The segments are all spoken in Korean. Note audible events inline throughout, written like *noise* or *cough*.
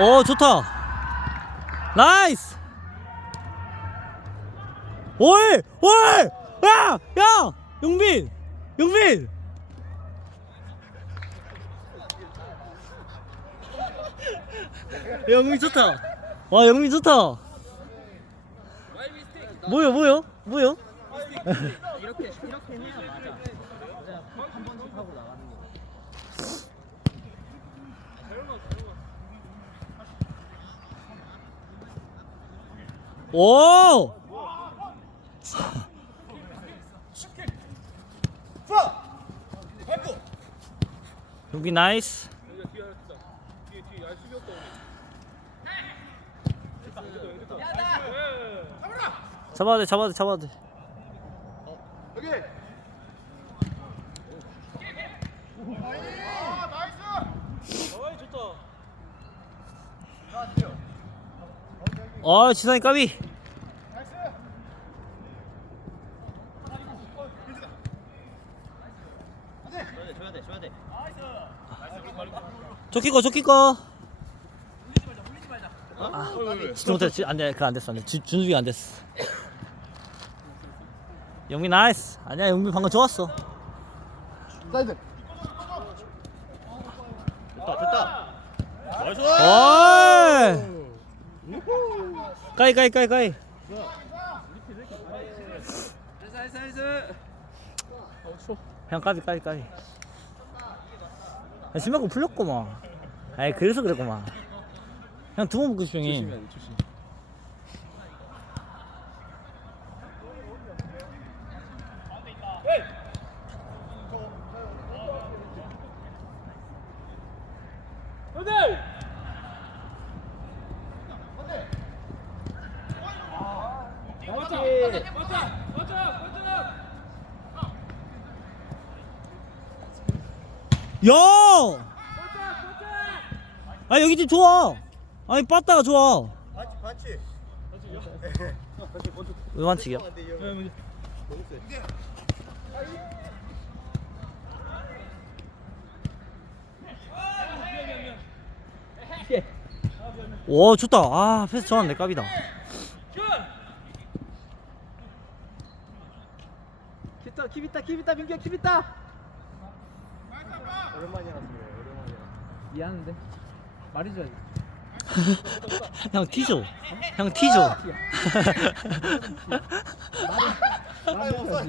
오 좋다. 나이스. 오이 오이 야야! 용빈 용빈! 야, 영민 좋다. 와 영민 좋다. 뭐요 뭐요? 뭐요? 이렇게 이렇게 해야. 맞아. 한 번씩 하고 나가는 거. 오 용빈 나이스. 잡아야 돼 잡아야 돼 잡아야 돼 아 지상이 까비 돼, 돼, 돼. 거 아, 진짜 못해 안돼 그안 됐어 안돼 준수비가 안 됐어 영민 나이스 아니야 영민 방금 좋았어 사이드. 됐다, 됐다. 나이스. 어이 까이 까이 나이스, 나이스. 그냥 까비 까비 까비 야, 심하고 풀렸구만 아이 그래서 그랬구만 그냥 두번 싶어 형님 돼, 조심. 야! 아 여기 집 좋아. 아니 빠따가 좋아. 반치, 반치. 왜 반칙이야? 오 좋다. 아 패스 좋았네 까비다. 킵다, 킵 있다, 킵 있다, 민규야, 킵 있다. 오랜만이라서 그래, 오랜만이라. 미안한데. 말해줘야지. *laughs* 형 티줘. 형 티줘. 아, 없어.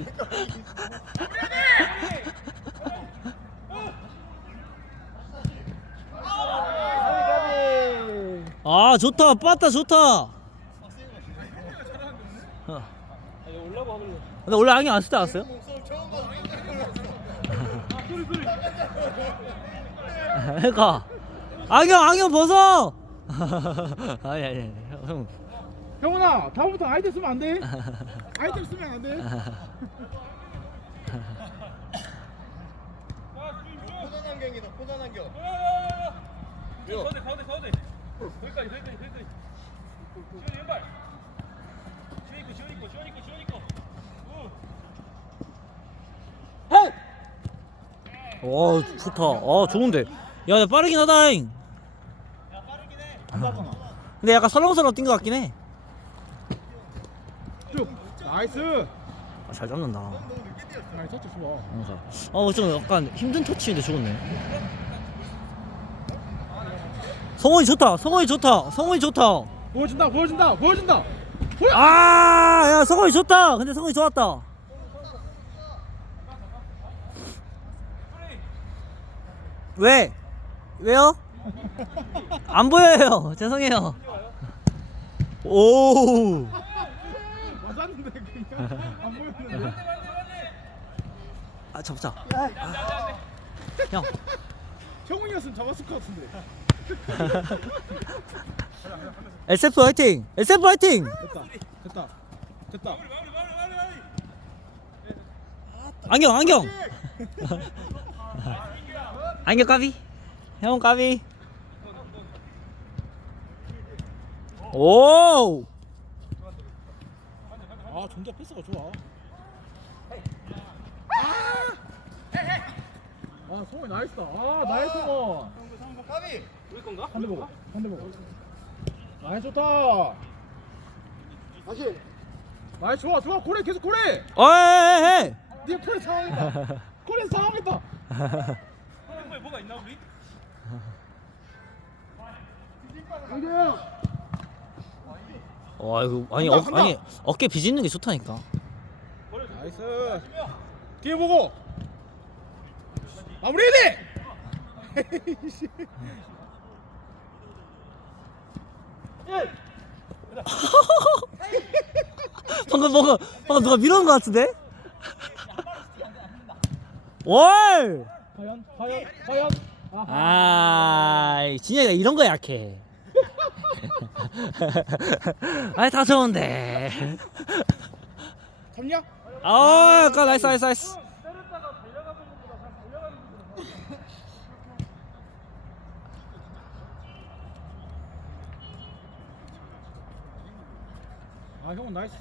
아 좋다. 빠따 좋다. 어. 근데 원래 안경 안쓸때 왔어요? 처음 봐서 그러니까 안경 안경 벗어. *laughs* 아니 아니 형. 형훈아 다음부터 아이템 쓰면 안 돼. 아이템 쓰면 안 돼. 안경이다, 안경. 가운데 가운데 가운데 왼발 거와 좋다. 아 좋은데. 야 나 빠르긴 하다잉. 근데 약간 설렁설렁 뛴 것 같긴 해. 쭉. 나이스. 아, 잘 잡는다. 나이스 터치 좋아. 뭔가. 어, 좀 약간 힘든 터치인데 좋네. 성원이 좋다. 성원이 좋다. 성원이 좋다. 보여준다 보여준다 보여준다. 아, 야, 성원이 좋다. 근데 성원이 좋았다. 왜? 왜요? 안 보여요. *laughs* 죄송해요. 오. 맞았는데 그냥 안 보였는데. 아, 잡자. 아. 형. 형훈이었으면 잡았을 것 같은데. *laughs* SF 화이팅! SF 화이팅! 됐다 됐다 됐다. 안경 안경 안경 까비 형 까비. 오 아 전자 패스가 좋아. 아 성훈이 나이스다. 아 나이스 거. 까비. 우리 건가? 한대 보고. 한대 보고. 많이 좋다. 다시. 많이 좋아. 좋아. 고래 계속 고래. 어이 네 편에. 상황했다. 고래 상황했다. 뭐에 *laughs* 뭐가 있나 우리? 와 이거 아니 간다, 어, 간다. 아니 어깨 비집는 게 좋다니까 나이스 뒤에 보고 마무리해야 돼 *laughs* 방금 뭔가 방금 누가 밀어온 것 같은데? *laughs* 월! 과연 과연 과연 아, 진혁이가 이런 거 약해. *laughs* 아이 다 좋은데. 잡냐? 아, 아까 나이스 나이스 나이스. 아 형은 나이스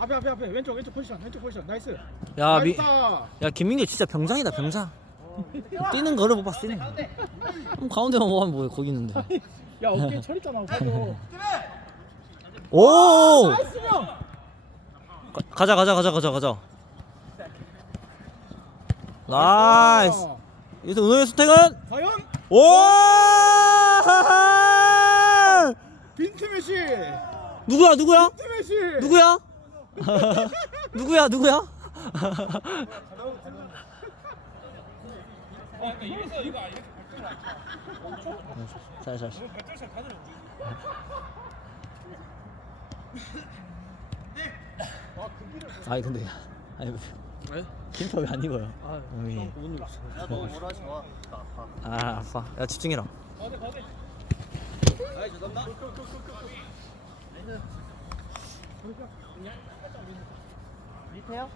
앞에 앞에 앞에 왼쪽 왼쪽 포지션 왼쪽 포지션 나이스 야, 미, 나이스다. 야 김민규 진짜 병장이다 병장. 뛰는 거를 못 봤어 뛰는 거. 그럼 가운데만 뭐 하면 뭐해 거기 있는데. 야 어깨 철 있잖아 살려 오! 나이스면 가, 가자 가자 가자 가자 가자. 나이스. 여기서 은호의 선택은 과연 오! 빈트 메시 누구야 누구야? 메시 *laughs* 누구야? 누구야 누구야? 아 그러니까 이래서 이거 아 이렇게 발전 잘잘 발전샷 다들 아니 근데 아니 김파 왜안 입어요? 어이. 야 너 뭐라 하지 마. 아 아빠. 야 집중해라. 가운데 가운데 밑에요?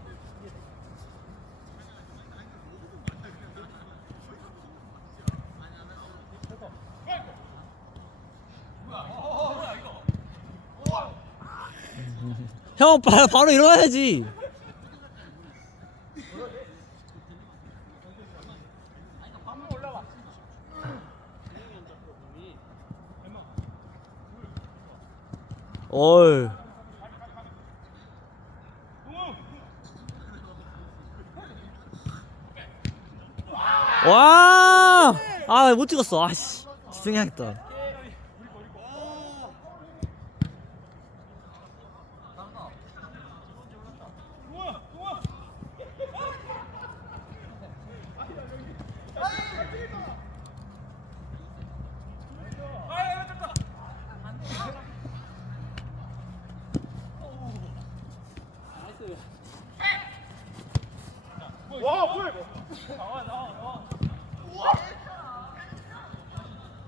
형 바, 바로 일어나야지 올 와! 아, 못 찍었어. 아씨. 집중해야겠다.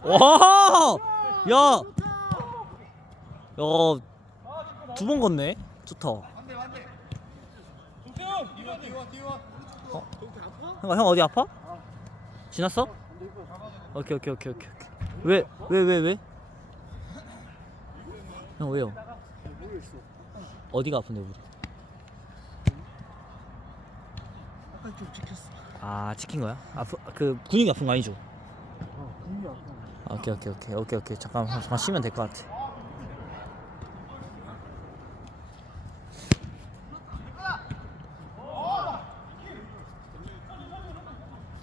와! 야! 야, 두 번 걷네. 좋다. 뒤와 형, 형 어디 아파? 지났어? 오케이, 오케이, 오케이. 오케이. 왜, 왜, 왜, 왜? 형 왜요? 어디가 아픈데 우리? 아까 좀 지켰어 아 찍힌 거야? 아프 그 근육이 아픈 거 아니죠? 어 분명히 아파 아, 오케이 오케이 오케이 오케이 오케이 잠깐 잠깐 쉬면 될 것 같아.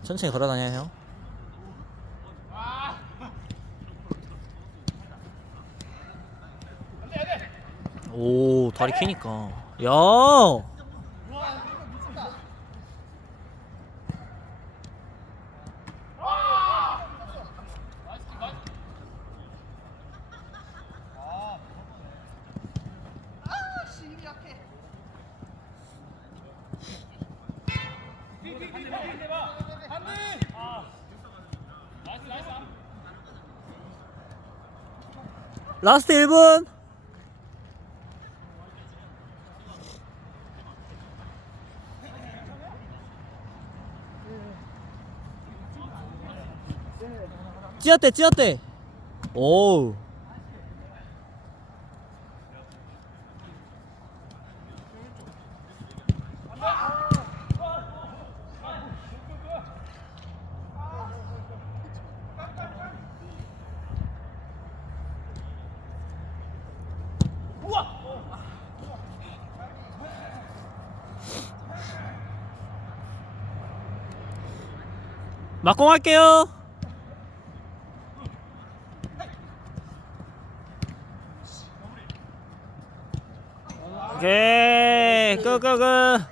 천천히 걸어다녀 형. 오 다리 키니까 야 라스트 1분. 찌었대 찌었대. 오우 막공 할게요. 오케이. 끄끄끄.